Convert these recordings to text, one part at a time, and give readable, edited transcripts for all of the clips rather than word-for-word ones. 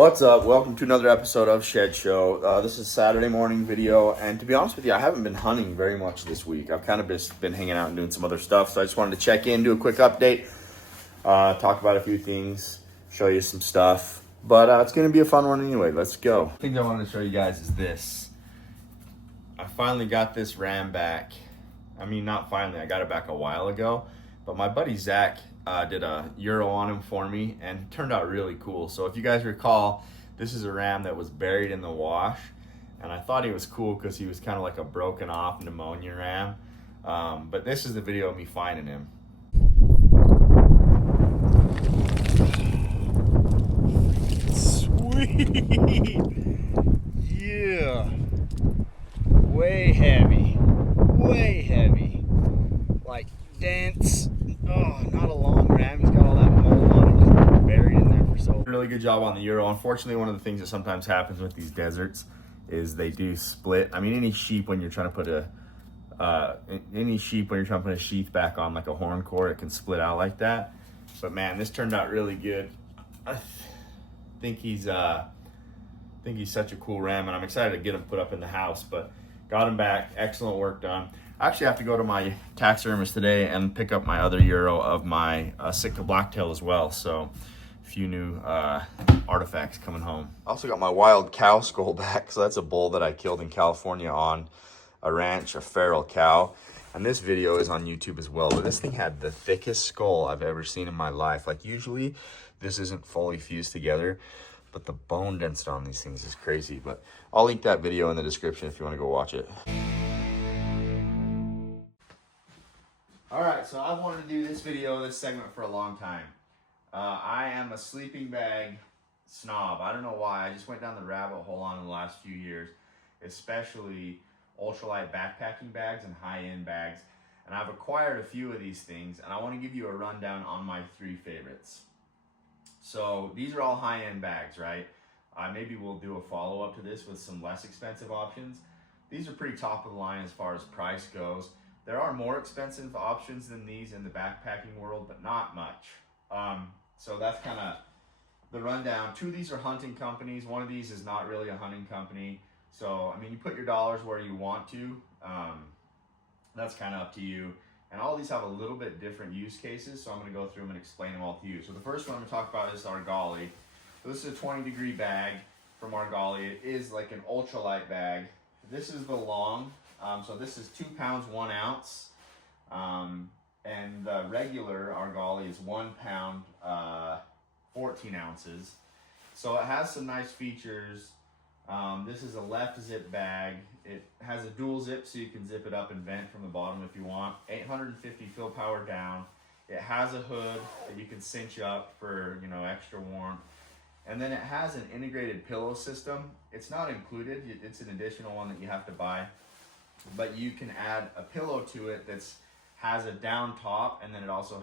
What's up? Welcome to another episode of Shed Show. This is Saturday morning video, and to be honest with you, I haven't been hunting very much this week. I've kind of just been hanging out and doing some other stuff, so I just wanted to check in, do a quick update, talk about a few things, show you some stuff. But it's going to be a fun one anyway. Let's go. The thing I wanted to show you guys is this. I finally got this ram back. I mean, not finally. I got it back a while ago, but my buddy Zach did a Euro on him for me, and it turned out really cool. So if you guys recall, this is a ram that was buried in the wash, and I thought he was cool because he was kind of like a broken off pneumonia ram. But this is the video of me finding him. Sweet! Yeah! Way heavy. Way heavy. Like dense. Oh, not a long ram. He's got all that mold on him. Just buried in there for so long. Really good job on the Euro. Unfortunately, one of the things that sometimes happens with these deserts is they do split. I mean, any sheep when you're trying to put a sheath back on, like a horn core, it can split out like that. But man, this turned out really good. I think he's such a cool ram, and I'm excited to get him put up in the house. But got him back. Excellent work done. I actually have to go to my taxidermist today and pick up my other Euro of my Sitka blacktail as well. So a few new artifacts coming home. I also got my wild cow skull back. So that's a bull that I killed in California on a ranch, a feral cow. And this video is on YouTube as well. But this thing had the thickest skull I've ever seen in my life. Like usually this isn't fully fused together, but the bone density on these things is crazy. But I'll link that video in the description if you want to go watch it. All right, so I've wanted to do this segment for a long time. I am a sleeping bag snob. I don't know why. I just went down the rabbit hole on in the last few years, especially ultralight backpacking bags and high-end bags. And I've acquired a few of these things, and I want to give you a rundown on my 3 favorites. So these are all high-end bags, right? Maybe we'll do a follow-up to this with some less expensive options. These are pretty top of the line as far as price goes. There are more expensive options than these in the backpacking world, but not much. So that's kind of the rundown. 2 of these are hunting companies. One of these is not really a hunting company. So, I mean, you put your dollars where you want to. That's kind of up to you. And all these have a little bit different use cases, so I'm going to go through them and explain them all to you. So the first one I'm going to talk about is Argali. So this is a 20-degree bag from Argali. It is like an ultralight bag. This is the long. So this is 2 pounds, 1 ounce. And the regular Argali is 1 pound, 14 ounces. So it has some nice features. This is a left zip bag. It has a dual zip, so you can zip it up and vent from the bottom if you want. 850 fill power down. It has a hood that you can cinch up for, extra warmth. And then it has an integrated pillow system. It's not included. It's an additional one that you have to buy. But you can add a pillow to it that's has a down top, and then it also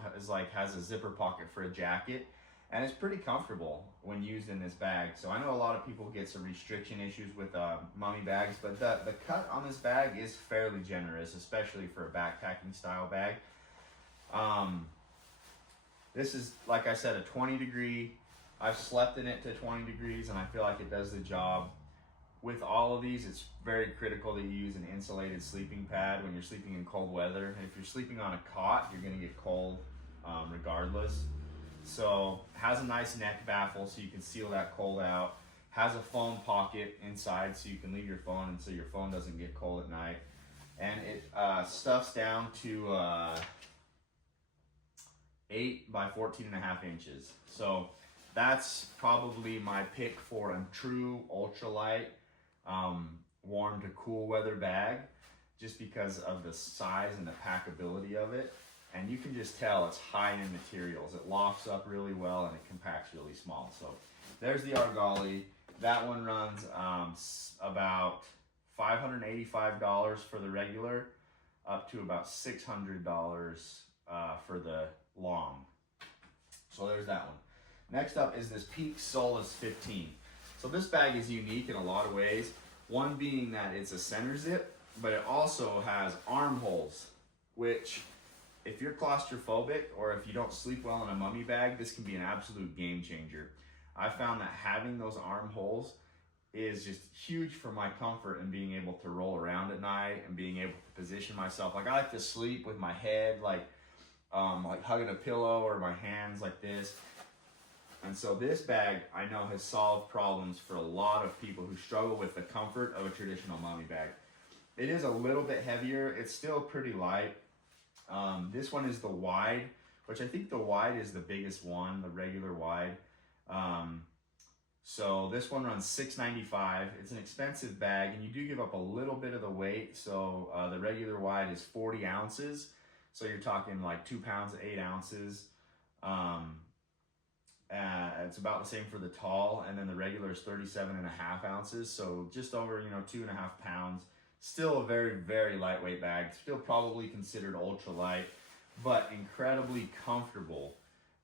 has a zipper pocket for a jacket, and it's pretty comfortable when used in this bag. So I know a lot of people get some restriction issues with mummy bags, but the cut on this bag is fairly generous, especially for a backpacking style bag. This is, like I said, a 20-degree. I've slept in it to 20 degrees, and I feel like it does the job. With all of these, it's very critical that you use an insulated sleeping pad when you're sleeping in cold weather. And if you're sleeping on a cot, you're going to get cold regardless. So it has a nice neck baffle so you can seal that cold out. Has a phone pocket inside so you can leave your phone and so your phone doesn't get cold at night. And it stuffs down to 8 by 14.5 inches. So that's probably my pick for a true ultralight warm to cool weather bag, just because of the size and the packability of it. And you can just tell it's high-end materials. It lofts up really well and it compacts really small. So there's the Argali. That one runs about $585 for the regular, up to about $600 for the long. So there's that one. Next up is this Peak Solace 15. So this bag is unique in a lot of ways. One being that it's a center zip, but it also has armholes, which if you're claustrophobic or if you don't sleep well in a mummy bag, this can be an absolute game changer. I found that having those armholes is just huge for my comfort and being able to roll around at night and being able to position myself. Like I like to sleep with my head like hugging a pillow or my hands like this. And so this bag I know has solved problems for a lot of people who struggle with the comfort of a traditional mummy bag. It is a little bit heavier. It's still pretty light. This one is the wide, which I think the wide is the biggest one, the regular wide. So this one runs $6.95. It's an expensive bag, and you do give up a little bit of the weight. So the regular wide is 40 ounces. So you're talking like 2 pounds, 8 ounces. It's about the same for the tall, and then the regular is 37.5 ounces. So just over, 2.5 pounds. Still a very, very lightweight bag. Still probably considered ultralight, but incredibly comfortable.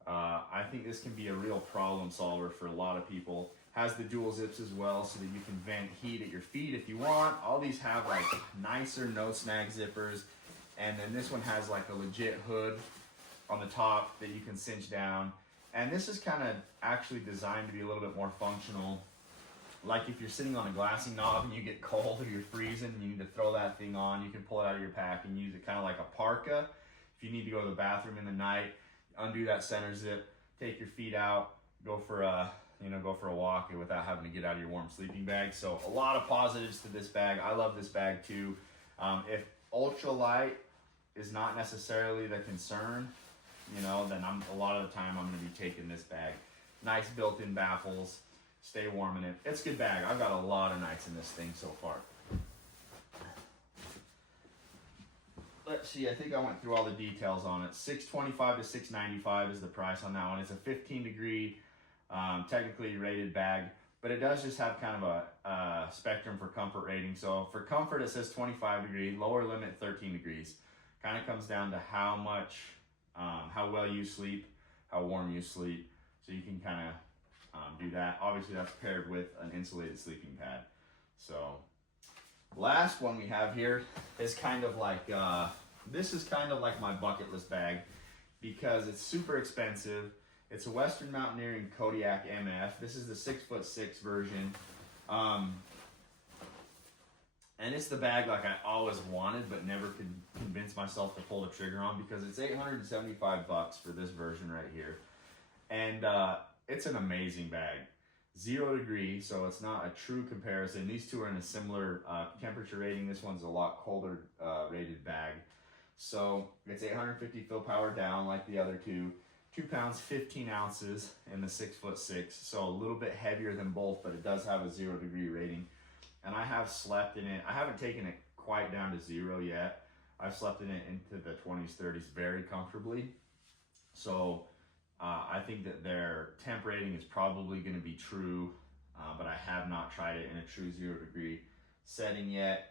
I think this can be a real problem solver for a lot of people. Has the dual zips as well so that you can vent heat at your feet if you want. All these have like nicer no snag zippers. And then this one has like a legit hood on the top that you can cinch down. And this is kind of actually designed to be a little bit more functional. Like if you're sitting on a glassing knob and you get cold or you're freezing and you need to throw that thing on, you can pull it out of your pack and use it kind of like a parka. If you need to go to the bathroom in the night, undo that center zip, take your feet out, go for a walk without having to get out of your warm sleeping bag. So a lot of positives to this bag. I love this bag too. If ultralight is not necessarily the concern, then a lot of the time I'm going to be taking this bag. Nice built-in baffles, stay warm in it. It's a good bag. I've got a lot of nights in this thing so far. Let's see, I think I went through all the details on it. $625 to $695 is the price on that one. It's a 15-degree, technically rated bag, but it does just have kind of a spectrum for comfort rating. So for comfort, it says 25 degrees, lower limit 13 degrees. Kind of comes down to how well you sleep, how warm you sleep. So you can kind of do that. Obviously, that's paired with an insulated sleeping pad. So last one we have here is kind of like, this is kind of like my bucket list bag because it's super expensive. It's a Western Mountaineering Kodiak MF. This is the 6'6" version. And it's the bag like I always wanted, but never could convince myself to pull the trigger on because it's $875 for this version right here. And it's an amazing bag. 0 degree, so it's not a true comparison. These two are in a similar temperature rating. This one's a lot colder rated bag. So it's 850 fill power down like the other two. 2 pounds, 15 ounces in the 6'6", so a little bit heavier than both, but it does have a 0 degree rating. And I have slept in it. I haven't taken it quite down to 0 yet. I've slept in it into the 20s, 30s very comfortably. So I think that their temp rating is probably going to be true, but I have not tried it in a true 0 degree setting yet.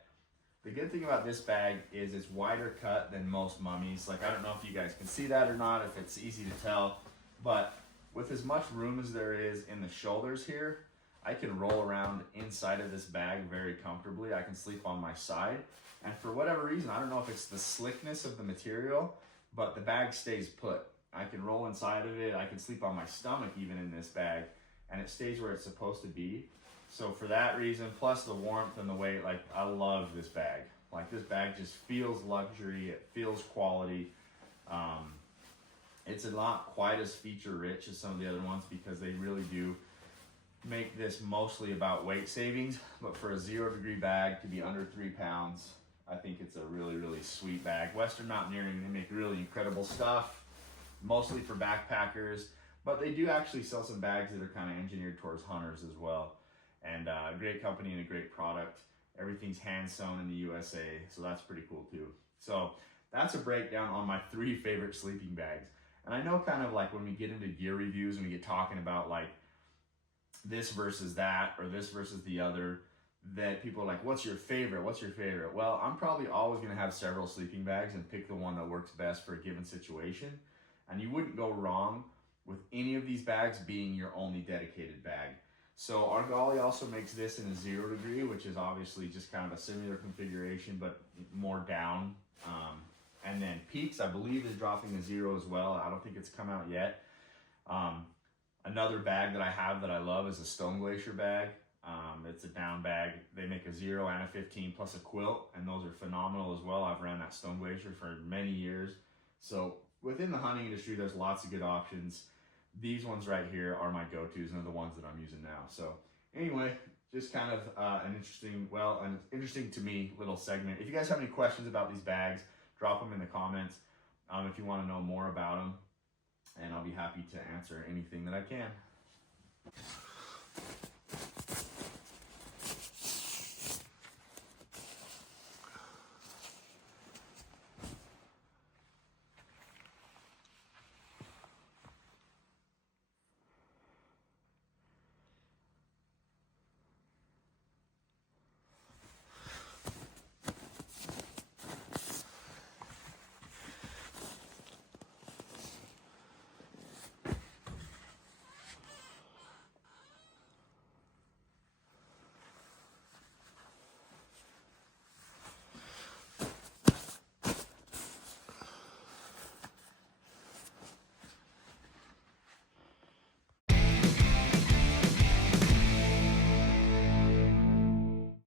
The good thing about this bag is it's wider cut than most mummies. Like, I don't know if you guys can see that or not, if it's easy to tell, but with as much room as there is in the shoulders here, I can roll around inside of this bag very comfortably. I can sleep on my side. And for whatever reason, I don't know if it's the slickness of the material, but the bag stays put. I can roll inside of it. I can sleep on my stomach even in this bag, and it stays where it's supposed to be. So for that reason, plus the warmth and the weight, like, I love this bag. Like, this bag just feels luxury. It feels quality. It's not quite as feature rich as some of the other ones because they really do make this mostly about weight savings. But for a 0 degree bag to be under 3 pounds, I think it's a really, really sweet bag. Western Mountaineering, they make really incredible stuff, mostly for backpackers, but they do actually sell some bags that are kind of engineered towards hunters as well. And a great company and a great product. Everything's hand sewn in the USA, so that's pretty cool too. So that's a breakdown on my 3 favorite sleeping bags. And I know kind of like when we get into gear reviews and we get talking about like this versus that or this versus the other, that people are like, what's your favorite? What's your favorite? Well, I'm probably always going to have several sleeping bags and pick the one that works best for a given situation. And you wouldn't go wrong with any of these bags being your only dedicated bag. So Archery also makes this in a 0 degree, which is obviously just kind of a similar configuration, but more down. And then Peaks, I believe, is dropping a 0 as well. I don't think it's come out yet. Another bag that I have that I love is a Stone Glacier bag. It's a down bag. They make a 0 and a 15 plus a quilt, and those are phenomenal as well. I've ran that Stone Glacier for many years. So within the hunting industry, there's lots of good options. These ones right here are my go-tos, and they're the ones that I'm using now. So anyway, just kind of an interesting to me little segment. If you guys have any questions about these bags, drop them in the comments if you want to know more about them, and I'll be happy to answer anything that I can.